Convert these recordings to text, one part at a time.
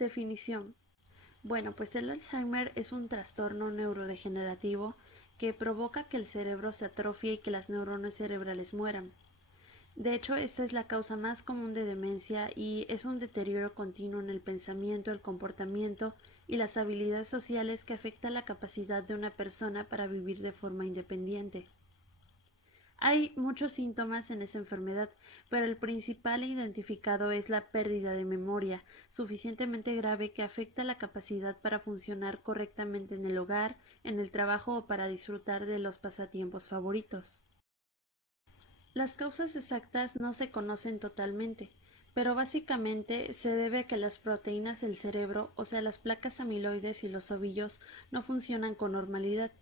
Definición. Bueno, pues el Alzheimer es un trastorno neurodegenerativo que provoca que el cerebro se atrofie y que las neuronas cerebrales mueran. De hecho, esta es la causa más común de demencia y es un deterioro continuo en el pensamiento, el comportamiento y las habilidades sociales que afecta la capacidad de una persona para vivir de forma independiente. Hay muchos síntomas en esta enfermedad, pero el principal identificado es la pérdida de memoria, suficientemente grave que afecta la capacidad para funcionar correctamente en el hogar, en el trabajo o para disfrutar de los pasatiempos favoritos. Las causas exactas no se conocen totalmente, pero básicamente se debe a que las proteínas del cerebro, o sea las placas amiloides y los ovillos, no funcionan con normalidad.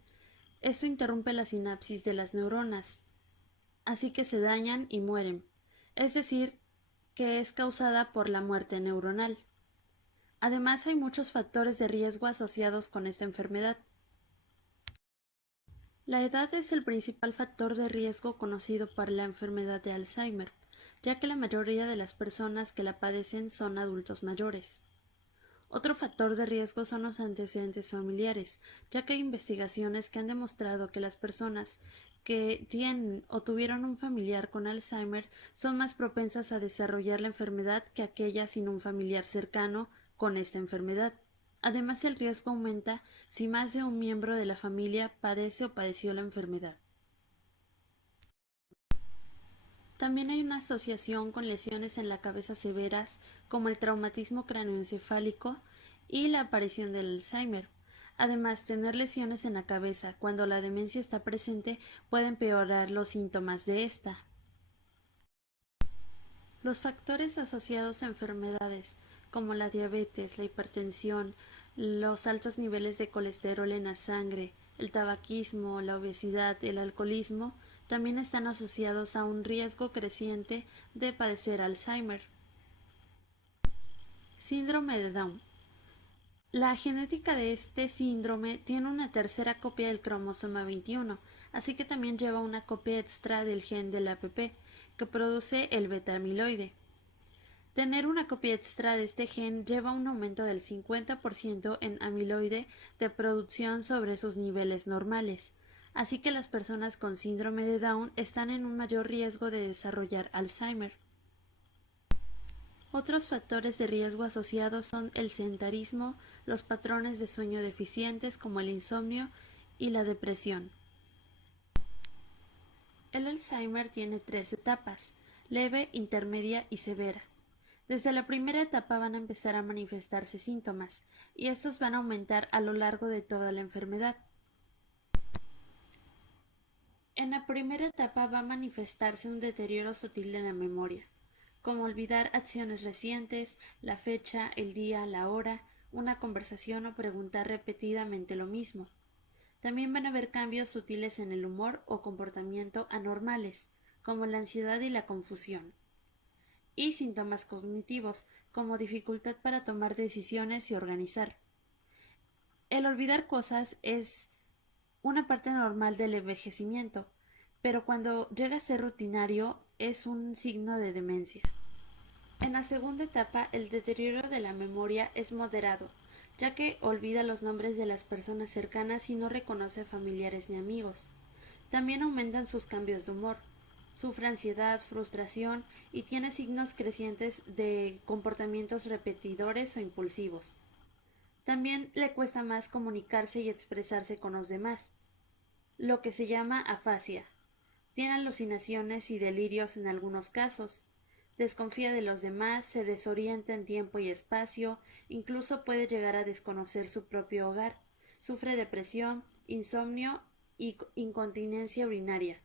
Esto interrumpe la sinapsis de las neuronas, así que se dañan y mueren, es decir, que es causada por la muerte neuronal. Además, hay muchos factores de riesgo asociados con esta enfermedad. La edad es el principal factor de riesgo conocido para la enfermedad de Alzheimer, ya que la mayoría de las personas que la padecen son adultos mayores. Otro factor de riesgo son los antecedentes familiares, ya que hay investigaciones que han demostrado que las personas que tienen o tuvieron un familiar con Alzheimer son más propensas a desarrollar la enfermedad que aquellas sin un familiar cercano con esta enfermedad. Además, el riesgo aumenta si más de un miembro de la familia padece o padeció la enfermedad. También hay una asociación con lesiones en la cabeza severas, como el traumatismo cráneoencefálico y la aparición del Alzheimer. Además, tener lesiones en la cabeza cuando la demencia está presente puede empeorar los síntomas de esta. Los factores asociados a enfermedades como la diabetes, la hipertensión, los altos niveles de colesterol en la sangre, el tabaquismo, la obesidad, el alcoholismo, también están asociados a un riesgo creciente de padecer Alzheimer. Síndrome de Down. La genética de este síndrome tiene una tercera copia del cromosoma 21, así que también lleva una copia extra del gen del APP, que produce el beta-amiloide. Tener una copia extra de este gen lleva un aumento del 50% en amiloide de producción sobre sus niveles normales, así que las personas con síndrome de Down están en un mayor riesgo de desarrollar Alzheimer. Otros factores de riesgo asociados son el sedentarismo, los patrones de sueño deficientes como el insomnio y la depresión. El Alzheimer tiene tres etapas: leve, intermedia y severa. Desde la primera etapa van a empezar a manifestarse síntomas, y estos van a aumentar a lo largo de toda la enfermedad. En la primera etapa va a manifestarse un deterioro sutil de la memoria, como olvidar acciones recientes, la fecha, el día, la hora, una conversación o preguntar repetidamente lo mismo. También van a haber cambios sutiles en el humor o comportamiento anormales, como la ansiedad y la confusión. Y síntomas cognitivos, como dificultad para tomar decisiones y organizar. El olvidar cosas es una parte normal del envejecimiento, pero cuando llega a ser rutinario es un signo de demencia. En la segunda etapa, el deterioro de la memoria es moderado, ya que olvida los nombres de las personas cercanas y no reconoce familiares ni amigos. También aumentan sus cambios de humor. Sufre ansiedad, frustración y tiene signos crecientes de comportamientos repetidores o impulsivos. También le cuesta más comunicarse y expresarse con los demás, lo que se llama afasia. Tiene alucinaciones y delirios en algunos casos. Desconfía de los demás, se desorienta en tiempo y espacio, incluso puede llegar a desconocer su propio hogar. Sufre depresión, insomnio y incontinencia urinaria.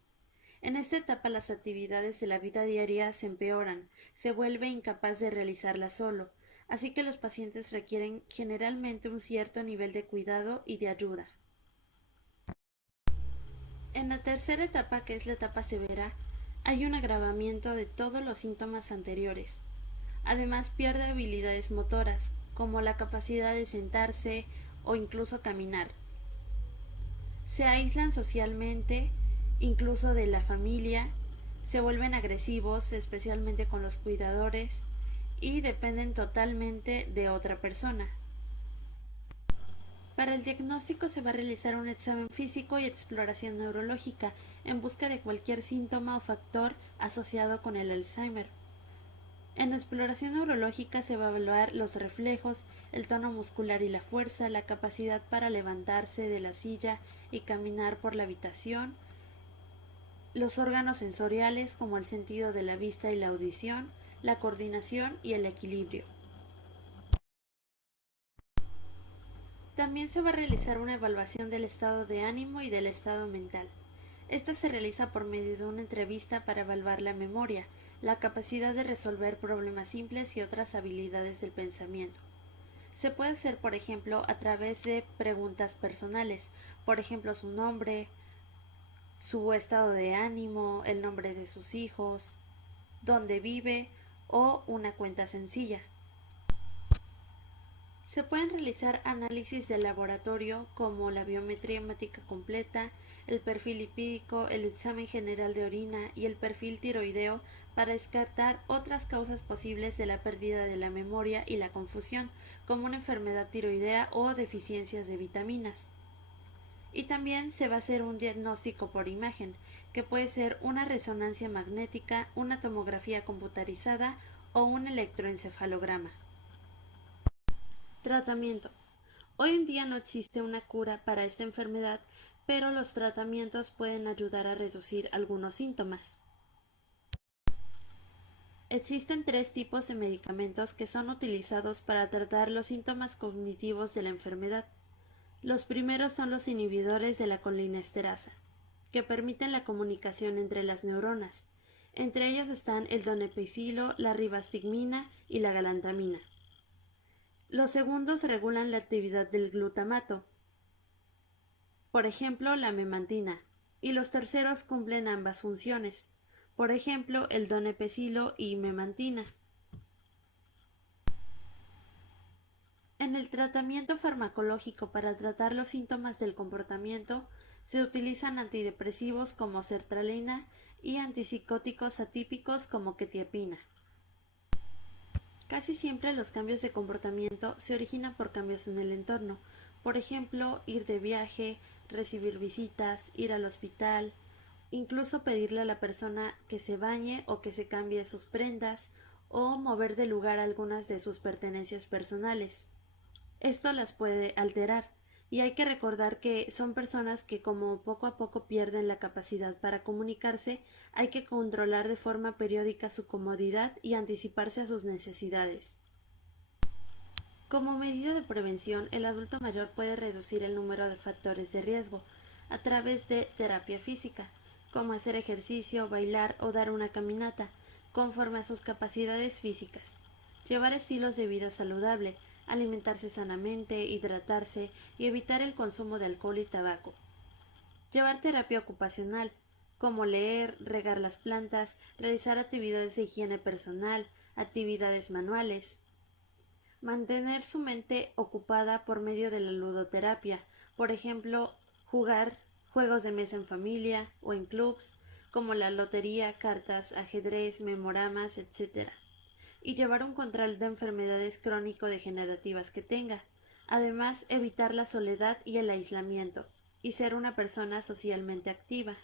En esta etapa las actividades de la vida diaria se empeoran, se vuelve incapaz de realizarlas solo, así que los pacientes requieren generalmente un cierto nivel de cuidado y de ayuda. En la tercera etapa, que es la etapa severa, hay un agravamiento de todos los síntomas anteriores. Además, pierde habilidades motoras, como la capacidad de sentarse o incluso caminar. Se aíslan socialmente, incluso de la familia, se vuelven agresivos, especialmente con los cuidadores, y dependen totalmente de otra persona. Para el diagnóstico se va a realizar un examen físico y exploración neurológica en busca de cualquier síntoma o factor asociado con el Alzheimer. En la exploración neurológica se va a evaluar los reflejos, el tono muscular y la fuerza, la capacidad para levantarse de la silla y caminar por la habitación, los órganos sensoriales como el sentido de la vista y la audición, la coordinación y el equilibrio. También se va a realizar una evaluación del estado de ánimo y del estado mental. Esta se realiza por medio de una entrevista para evaluar la memoria, la capacidad de resolver problemas simples y otras habilidades del pensamiento. Se puede hacer, por ejemplo, a través de preguntas personales, por ejemplo, su nombre, su estado de ánimo, el nombre de sus hijos, dónde vive o una cuenta sencilla. Se pueden realizar análisis de laboratorio como la biometría hemática completa, el perfil lipídico, el examen general de orina y el perfil tiroideo para descartar otras causas posibles de la pérdida de la memoria y la confusión, como una enfermedad tiroidea o deficiencias de vitaminas. Y también se va a hacer un diagnóstico por imagen, que puede ser una resonancia magnética, una tomografía computarizada o un electroencefalograma. Tratamiento. Hoy en día no existe una cura para esta enfermedad, pero los tratamientos pueden ayudar a reducir algunos síntomas. Existen tres tipos de medicamentos que son utilizados para tratar los síntomas cognitivos de la enfermedad. Los primeros son los inhibidores de la colinesterasa, que permiten la comunicación entre las neuronas. Entre ellos están el donepezilo, la ribastigmina y la galantamina. Los segundos regulan la actividad del glutamato, por ejemplo, la memantina, y los terceros cumplen ambas funciones, por ejemplo, el donepezilo y memantina. En el tratamiento farmacológico para tratar los síntomas del comportamiento se utilizan antidepresivos como sertralina y antipsicóticos atípicos como quetiapina. Casi siempre los cambios de comportamiento se originan por cambios en el entorno, por ejemplo, ir de viaje, recibir visitas, ir al hospital, incluso pedirle a la persona que se bañe o que se cambie sus prendas o mover de lugar algunas de sus pertenencias personales. Esto las puede alterar, y hay que recordar que son personas que como poco a poco pierden la capacidad para comunicarse, hay que controlar de forma periódica su comodidad y anticiparse a sus necesidades. Como medida de prevención, el adulto mayor puede reducir el número de factores de riesgo a través de terapia física, como hacer ejercicio, bailar o dar una caminata, conforme a sus capacidades físicas, llevar estilos de vida saludable, alimentarse sanamente, hidratarse y evitar el consumo de alcohol y tabaco. Llevar terapia ocupacional, como leer, regar las plantas, realizar actividades de higiene personal, actividades manuales. Mantener su mente ocupada por medio de la ludoterapia, por ejemplo, jugar juegos de mesa en familia o en clubs, como la lotería, cartas, ajedrez, memoramas, etc. Y llevar un control de enfermedades crónico-degenerativas que tenga. Además, evitar la soledad y el aislamiento, y ser una persona socialmente activa.